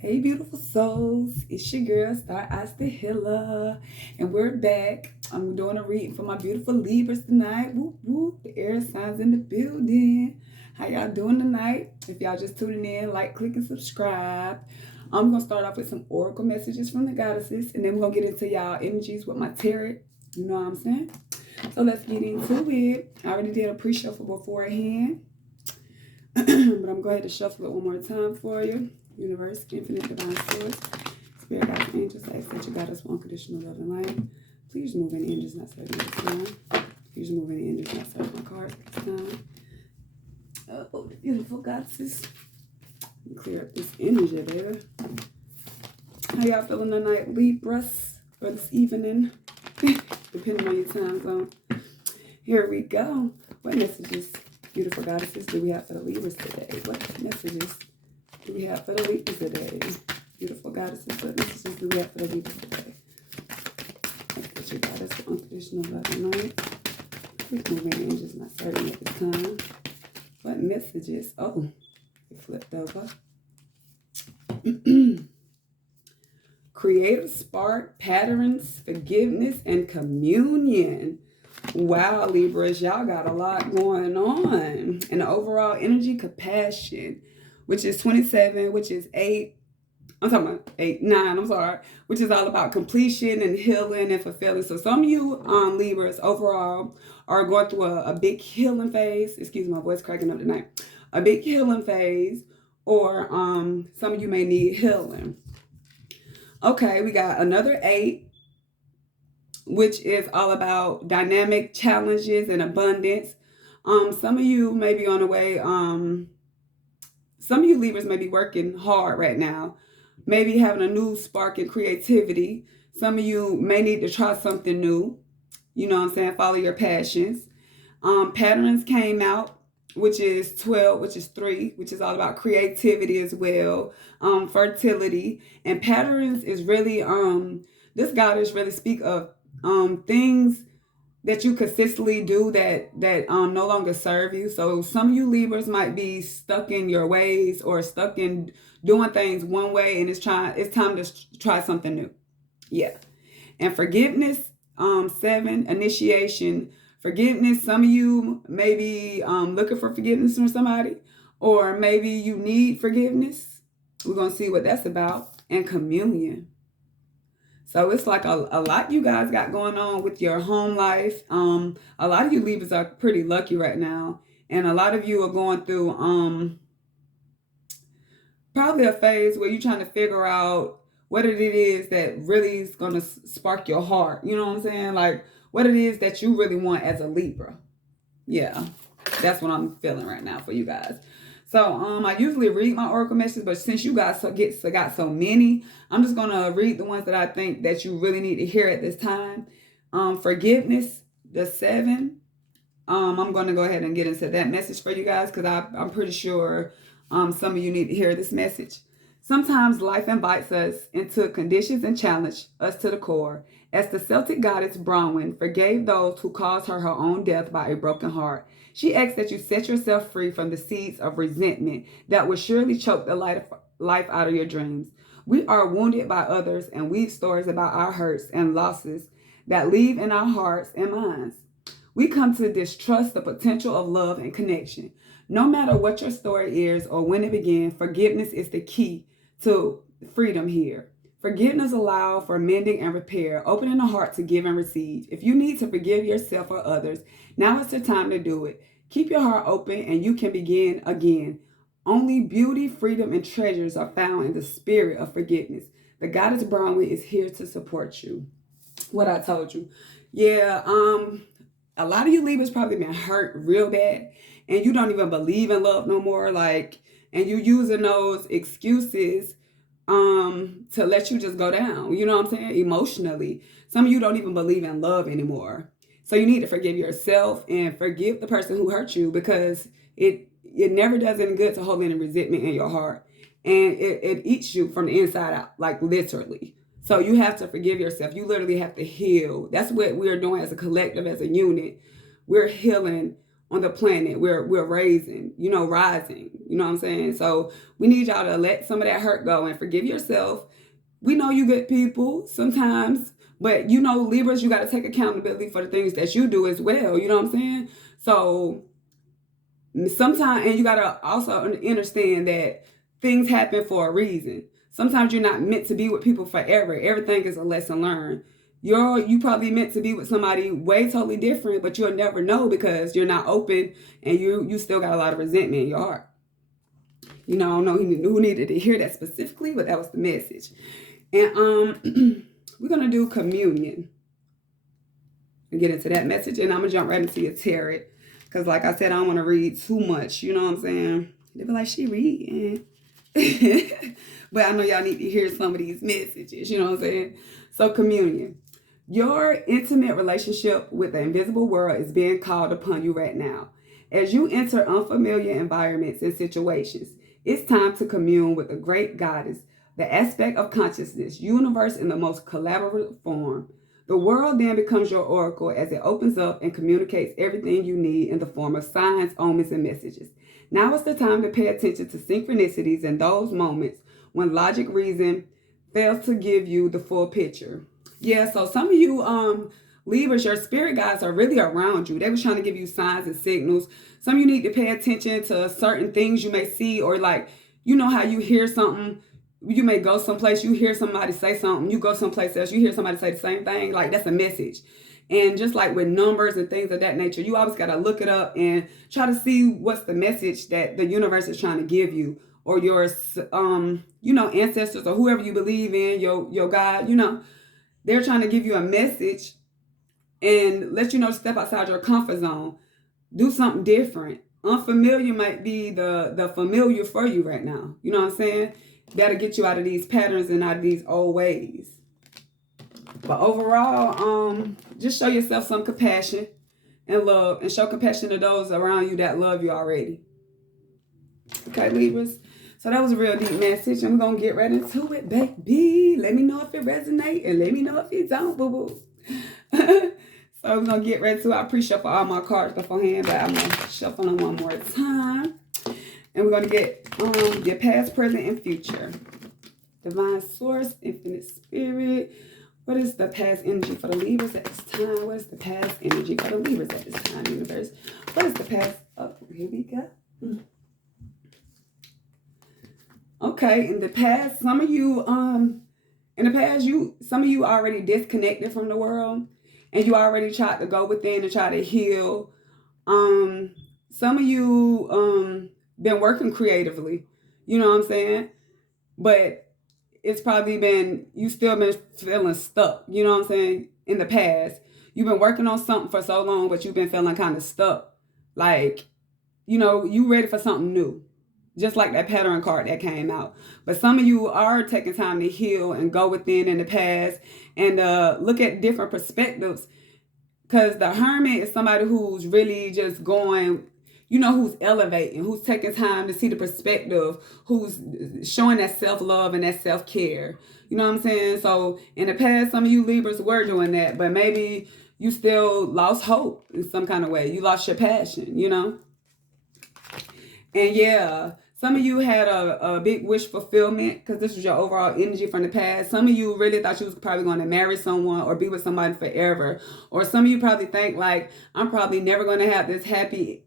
Hey, beautiful souls. It's your girl, Star Eyes the Healer. And we're back. I'm doing a reading for my beautiful Libras tonight. Whoop, whoop. The air signs in the building. How y'all doing tonight? If y'all just tuning in, like, click, and subscribe. I'm going to start off with some oracle messages from the goddesses. And then we're going to get into y'all energies with my tarot. You know what I'm saying? So let's get into it. I already did a pre-shuffle beforehand. But I'm going to go ahead and shuffle it one more time for you. Universe, infinite divine source, spirit guides, angels, I ask that you guide us with unconditional love and light. Please move any energies not serving this time. Please move any energies not serving my cards this time. Oh, the beautiful goddesses. Clear up this energy, baby. How y'all feeling tonight, Libras? Or this evening? Depending on your time zone. Here we go. What messages, beautiful goddesses, do we have for the Libras today? What messages do we have for the Libras today? Beautiful goddesses, what messages do we have for the Libras today? That you got us with unconditional love and light. Please move in angels not certain at this time. What messages? Oh, it flipped over. Creative spark, patterns, forgiveness, and communion. Wow, Libras, y'all got a lot going on. And the overall energy, compassion, which is 27, which is 8. I'm talking about 8, 9, I'm sorry. Which is all about completion and healing and fulfilling. So some of you Libras overall are going through a big healing phase. Excuse my voice cracking up tonight. A big healing phase. Or some of you may need healing. Okay, we got another 8. Which is all about dynamic challenges and abundance. Some of you may be on the way. Some of you Libras may be working hard right now. Maybe having a new spark in creativity. Some of you may need to try something new. You know what I'm saying? Follow your passions. Patterns came out, which is 12, which is 3, which is all about creativity as well. Fertility. And patterns is really, this goddess really speak of things that you consistently do that no longer serve you. So some of you Libras might be stuck in your ways or stuck in doing things one way, and it's time to try something new. Yeah. And forgiveness, 7, initiation, forgiveness. Some of you may be looking for forgiveness from somebody, or maybe you need forgiveness. We're going to see what that's about. And communion. So it's like a lot you guys got going on with your home life. A lot of you Libras are pretty lucky right now. And a lot of you are going through probably a phase where you're trying to figure out what it is that really is going to spark your heart. You know what I'm saying? Like what it is that you really want as a Libra. Yeah, that's what I'm feeling right now for you guys. So I usually read my oracle messages, but since you guys got so many, I'm just gonna read the ones that I think that you really need to hear at this time. Forgiveness, the 7. I'm gonna go ahead and get into that message for you guys because I'm pretty sure some of you need to hear this message. Sometimes life invites us into conditions and challenge us to the core. As the Celtic goddess Bronwyn forgave those who caused her own death by a broken heart, she asks that you set yourself free from the seeds of resentment that will surely choke the life out of your dreams. We are wounded by others and weave stories about our hurts and losses that leave in our hearts and minds. We come to distrust the potential of love and connection. No matter what your story is or when it began, forgiveness is the key to freedom here. Forgiveness allows for mending and repair, opening the heart to give and receive. If you need to forgive yourself or others, now is the time to do it. Keep your heart open and you can begin again. Only beauty, freedom, and treasures are found in the spirit of forgiveness. The goddess Bronwyn is here to support you. What I told you. Yeah, a lot of you Libras probably been hurt real bad and you don't even believe in love no more. And you using those excuses to let you just go down. You know what I'm saying? Emotionally. Some of you don't even believe in love anymore. So you need to forgive yourself and forgive the person who hurt you because it never does any good to hold any resentment in your heart. And it eats you from the inside out, like literally. So you have to forgive yourself. You literally have to heal. That's what we're doing as a collective, as a unit. We're healing on the planet. We're rising. You know what I'm saying? So we need y'all to let some of that hurt go and forgive yourself. We know you good people sometimes, but Libras, you got to take accountability for the things that you do as well. You know what I'm saying? So sometimes, and you got to also understand that things happen for a reason. Sometimes you're not meant to be with people forever. Everything is a lesson learned. You probably meant to be with somebody way totally different, but you'll never know because you're not open and you still got a lot of resentment in your heart. I don't know who needed to hear that specifically, but that was the message. And we're going to do communion and get into that message. And I'm going to jump right into your tarot. Because like I said, I don't want to read too much. You know what I'm saying? They be like, she reading. But I know y'all need to hear some of these messages. You know what I'm saying? So communion. Your intimate relationship with the invisible world is being called upon you right now. As you enter unfamiliar environments and situations, it's time to commune with the great goddess, the aspect of consciousness, universe in the most collaborative form. The world then becomes your oracle as it opens up and communicates everything you need in the form of signs, omens, and messages. Now is the time to pay attention to synchronicities and those moments when logic reason fails to give you the full picture. Yeah, so some of you Libras, your spirit guides are really around you. They were trying to give you signs and signals. Some of you need to pay attention to certain things you may see, or like, how you hear something. You may go someplace, you hear somebody say something, you go someplace else, you hear somebody say the same thing. Like, that's a message. And just like with numbers and things of that nature, you always got to look it up and try to see what's the message that the universe is trying to give you, or your ancestors, or whoever you believe in, your God, they're trying to give you a message and let you know to step outside your comfort zone. Do something different. Unfamiliar might be the familiar for you right now. You know what I'm saying? That'll get you out of these patterns and out of these old ways. But overall, just show yourself some compassion and love, and show compassion to those around you that love you already. Okay, Libras? So that was a real deep message. I'm going to get right into it, baby. Let me know if it resonates and let me know if it don't, boo-boo. So we're going to get right to it. I pre-shuffle all my cards beforehand, but I'm going to shuffle them one more time. And we're going to get your past, present, and future. Divine Source, Infinite Spirit. What is the past energy for the Libras at this time? What is the past energy for the Libras at this time, universe? What is the past? Oh, here we go. Okay, in the past, some of you already disconnected from the world, and you already tried to go within and try to heal. Some of you been working creatively, you know what I'm saying? But it's probably you still been feeling stuck, you know what I'm saying? In the past, you've been working on something for so long, but you've been feeling kind of stuck. Like, you ready for something new. Just like that pattern card that came out. But some of you are taking time to heal and go within in the past and look at different perspectives. Because the Hermit is somebody who's really just going, who's elevating, who's taking time to see the perspective, who's showing that self-love and that self-care. You know what I'm saying? So in the past, some of you Libras were doing that, but maybe you still lost hope in some kind of way. You lost your passion, And yeah, some of you had a big wish fulfillment because this was your overall energy from the past. Some of you really thought you was probably going to marry someone or be with somebody forever. Or some of you probably think like, I'm probably never going to have this happy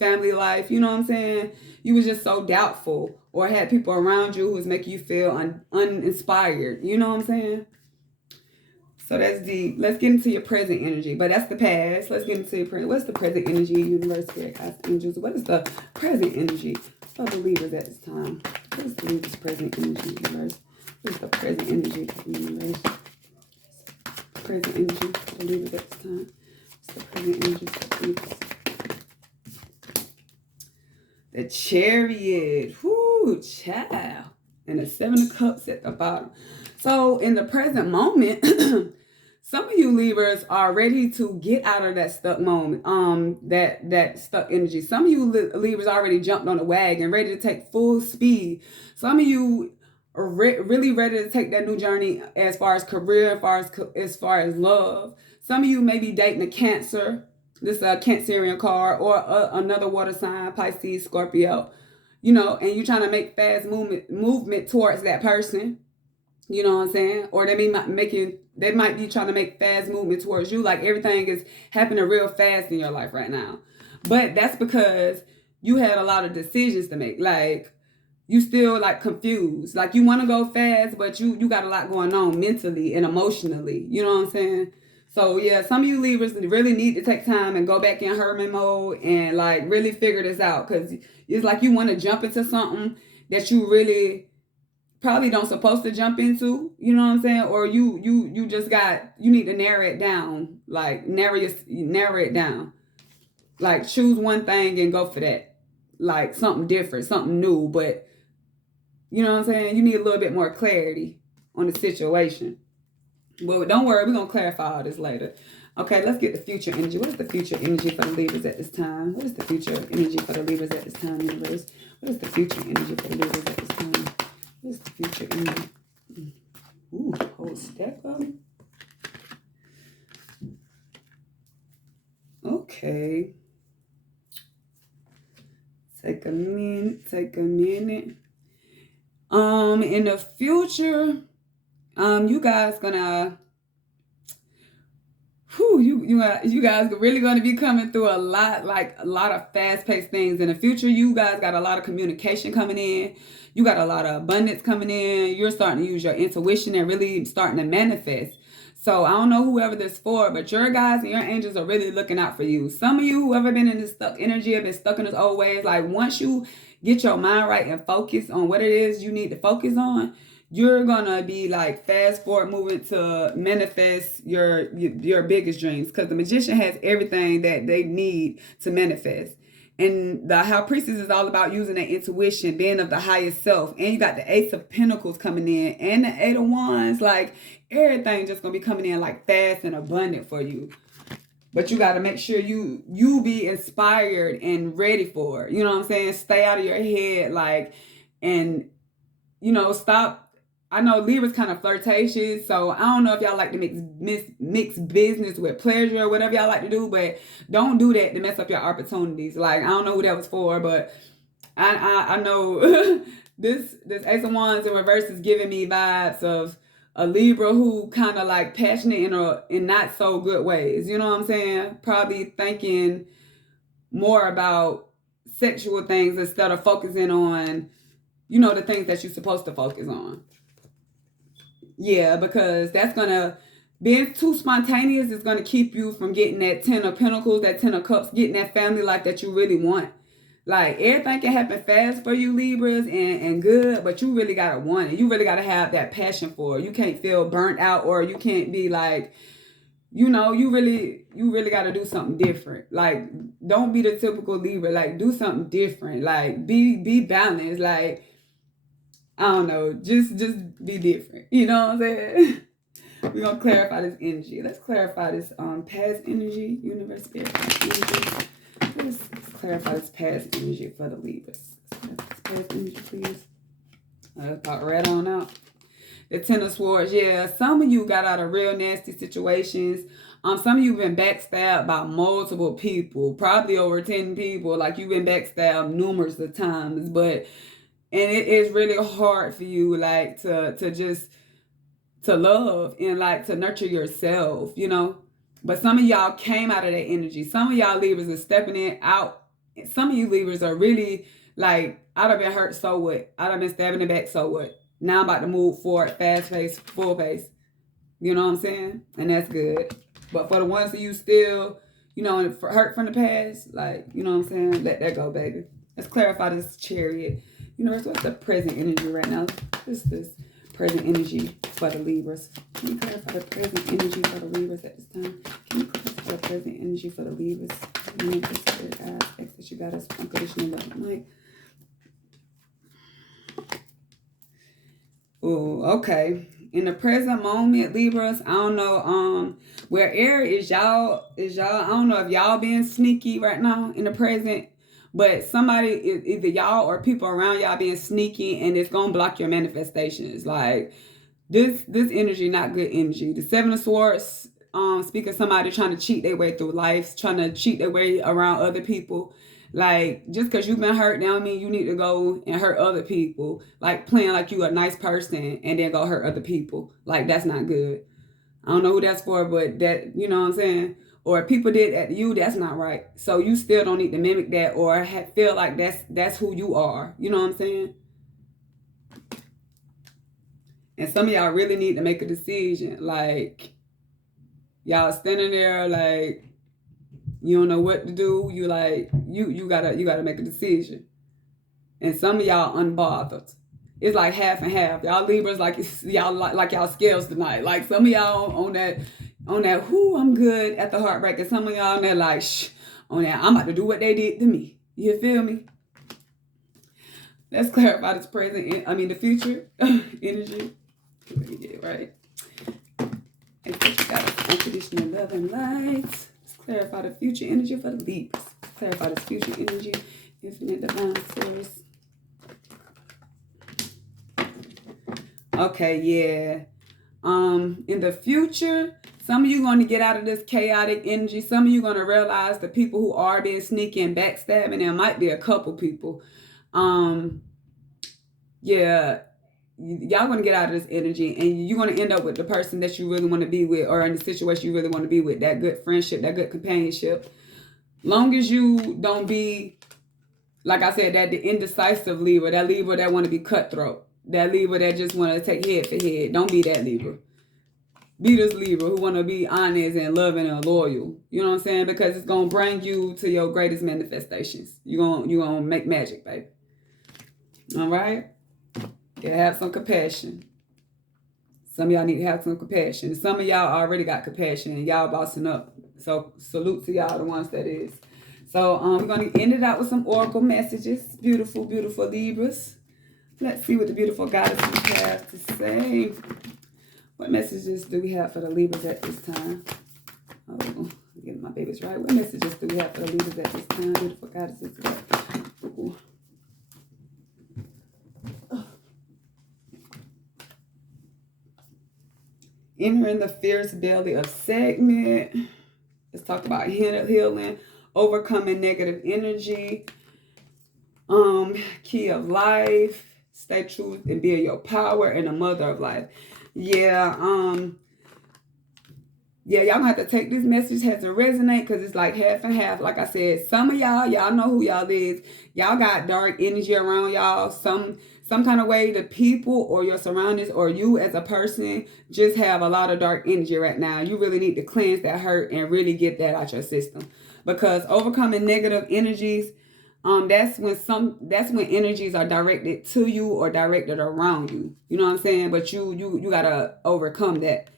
family life. You know what I'm saying? You was just so doubtful, or had people around you who was making you feel uninspired. You know what I'm saying? So that's deep. Let's get into your present energy. But that's the past. Let's get into your present. What's the present energy, universe, spirit, guides, angels? What is the present energy for the Libras at this time? What is the Libras' present energy, universe? What is the present energy for the universe? Present energy for the Libras at this time. What's the present energy for the Libras? The Chariot. Whoo, child. And the Seven of Cups at the bottom. So in the present moment, some of you Libras are ready to get out of that stuck moment, that stuck energy. Some of you Libras already jumped on the wagon, ready to take full speed. Some of you are really ready to take that new journey as far as career, as far as love. Some of you may be dating a Cancer, this Cancerian card, or another water sign, Pisces, Scorpio, you know, and you're trying to make fast movement towards that person. You know what I'm saying? Or they might be trying to make fast movement towards you. Like everything is happening real fast in your life right now. But that's because you had a lot of decisions to make. Like you still like confused. Like you want to go fast, but you got a lot going on mentally and emotionally. You know what I'm saying? So yeah, some of you Libras really need to take time and go back in Hermit mode and like really figure this out, because it's like you want to jump into something that you really probably don't supposed to jump into, you know what I'm saying? Or you need to narrow it down, like narrow it down, like choose one thing and go for that, like something different, something new. But you know what I'm saying? You need a little bit more clarity on the situation. But don't worry, we're gonna clarify all this later. Okay, let's get the future energy. What is the future energy for the Libras at this time? What is the future energy for the Libras at this time, universe? What is the future energy for the Libras at this time? What's the future energy? Ooh, whole stack of them. Okay. Take a minute. In the future, you guys gonna, you guys really gonna be coming through a lot of fast-paced things. In the future, you guys got a lot of communication coming in. You got a lot of abundance coming in. You're starting to use your intuition and really starting to manifest. So I don't know whoever this for, but your guys and your angels are really looking out for you. Some of you who ever been in this stuck energy, have been stuck in this old ways, like once you get your mind right and focus on what it is you need to focus on, you're gonna be like fast forward moving to manifest your biggest dreams, because the magician has everything that they need to manifest. And the High Priestess is all about using that intuition, being of the highest self. And you got the Ace of Pentacles coming in and the Eight of Wands. Like everything just gonna be coming in like fast and abundant for you. But you got to make sure you be inspired and ready for it. You know what I'm saying? Stay out of your head, like, and stop. I know Libra's kind of flirtatious, so I don't know if y'all like to mix business with pleasure or whatever y'all like to do, but don't do that to mess up your opportunities. Like, I don't know who that was for, but I know this Ace of Wands in reverse is giving me vibes of a Libra who kind of like passionate in not so good ways. You know what I'm saying? Probably thinking more about sexual things instead of focusing on, the things that you're supposed to focus on. Yeah, because that's gonna, being too spontaneous is gonna keep you from getting that 10 of Pentacles, that 10 of Cups, getting that family life that you really want. Like everything can happen fast for you Libras and good, but you really gotta want it. You really gotta have that passion for it. You can't feel burnt out, or you can't be like, you really gotta do something different. Like don't be the typical Libra. Like do something different. Like be balanced. Like I don't know, just be different. You know what I'm saying? We're gonna clarify this energy. Let's clarify this past energy, universe, spirit, past energy. Let's clarify this past energy for the Libras. Past energy, please. Pop right on out. The Ten of Swords. Yeah, some of you got out of real nasty situations. Some of you been backstabbed by multiple people, probably over 10 people. Like you've been backstabbed numerous of times, and it is really hard for you, like, to love and, like, to nurture yourself, But some of y'all came out of that energy. Some of y'all Libras are stepping in, out. Some of you Libras are really, like, I done been hurt, so what? I done been stabbing in the back, so what? Now I'm about to move forward, fast pace, full pace. You know what I'm saying? And that's good. But for the ones that you still, hurt from the past, like, you know what I'm saying? Let that go, baby. Let's clarify this Chariot. Universe, what's the present energy right now? What's this present energy for the Libras? Can you clarify the present energy for the Libras at this time? Can you clarify the present energy for the Libras? X that you got us unconditional love. Like, oh, okay. In the present moment, Libras, I don't know, where air is y'all, I don't know if y'all being sneaky right now in the present. But somebody, either y'all or people around y'all being sneaky, and it's going to block your manifestations. Like, this energy, not good energy. The Seven of Swords, speak of somebody trying to cheat their way through life, trying to cheat their way around other people. Like, just because you've been hurt, now I mean you need to go and hurt other people. Like, playing like you a nice person and then go hurt other people. Like, that's not good. I don't know who that's for, but that, you know what I'm saying? Or if people did that to you, that's not right. So you still don't need to mimic that or feel like that's who you are. You know what I'm saying? And some of y'all really need to make a decision. Like, y'all standing there like you don't know what to do. You like you gotta make a decision. And some of y'all unbothered. It's like half and half. Y'all Libras like y'all like y'all scales tonight. Like some of y'all on that whoo, I'm good at the heartbreak. And some of y'all on that like on that I'm about to do what they did to me. You feel me? Let's clarify this the future energy. We did it right. And got unconditional love and light. Let's clarify the future energy for the Libras. Clarify this future energy. Infinite divine source. Okay, yeah. In the future, some of you going to get out of this chaotic energy. Some of you going to realize the people who are being sneaky and backstabbing, there might be a couple people. Yeah. Y'all going to get out of this energy and you're going to end up with the person that you really want to be with or in the situation you really want to be with. That good friendship, that good companionship. Long as you don't be, like I said, that the indecisive Libra, that Libra that want to be cutthroat. That Libra that just want to take head for head. Don't be that Libra. Be this Libra who want to be honest and loving and loyal. You know what I'm saying? Because it's going to bring you to your greatest manifestations. You're gonna make magic, baby. All right? You gotta have some compassion. Some of y'all need to have some compassion. Some of y'all already got compassion and y'all bossing up. So salute to y'all, the ones that is. So we're going to end it out with some oracle messages. Beautiful, beautiful Libras. Let's see what the beautiful goddesses have to say. What messages do we have for the Libras at this time? Oh, getting my babies right. What messages do we have for the Libras at this time? Beautiful goddesses. Ooh. Entering the fierce belly of segment. Let's talk about healing, overcoming negative energy. Key of life. Stay true and be your power and the mother of life. Yeah, y'all gonna have to take this message has to resonate because it's like half and half. Like I said, some of y'all know who y'all is. Y'all got dark energy around y'all. Some kind of way the people or your surroundings or you as a person just have a lot of dark energy right now. You really need to cleanse that hurt and really get that out your system. Because overcoming negative energies, that's when energies are directed to you or directed around you. You know what I'm saying? But you gotta overcome that.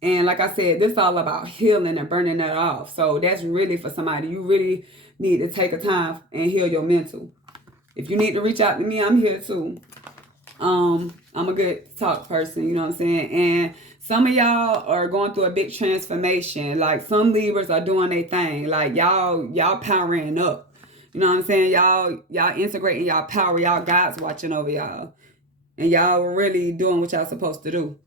And like I said, this is all about healing and burning that off. So that's really for somebody. You really need to take a time and heal your mental. If you need to reach out to me, I'm here too. I'm a good talk person, you know what I'm saying? And some of y'all are going through a big transformation. Like some Libras are doing their thing. Like y'all powering up. You know what I'm saying? Y'all integrating y'all power. Y'all God's watching over y'all. And y'all really doing what y'all supposed to do.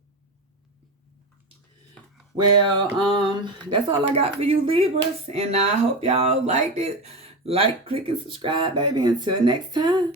Well, that's all I got for you Libras. And I hope y'all liked it. Like, click, and subscribe, baby. Until next time.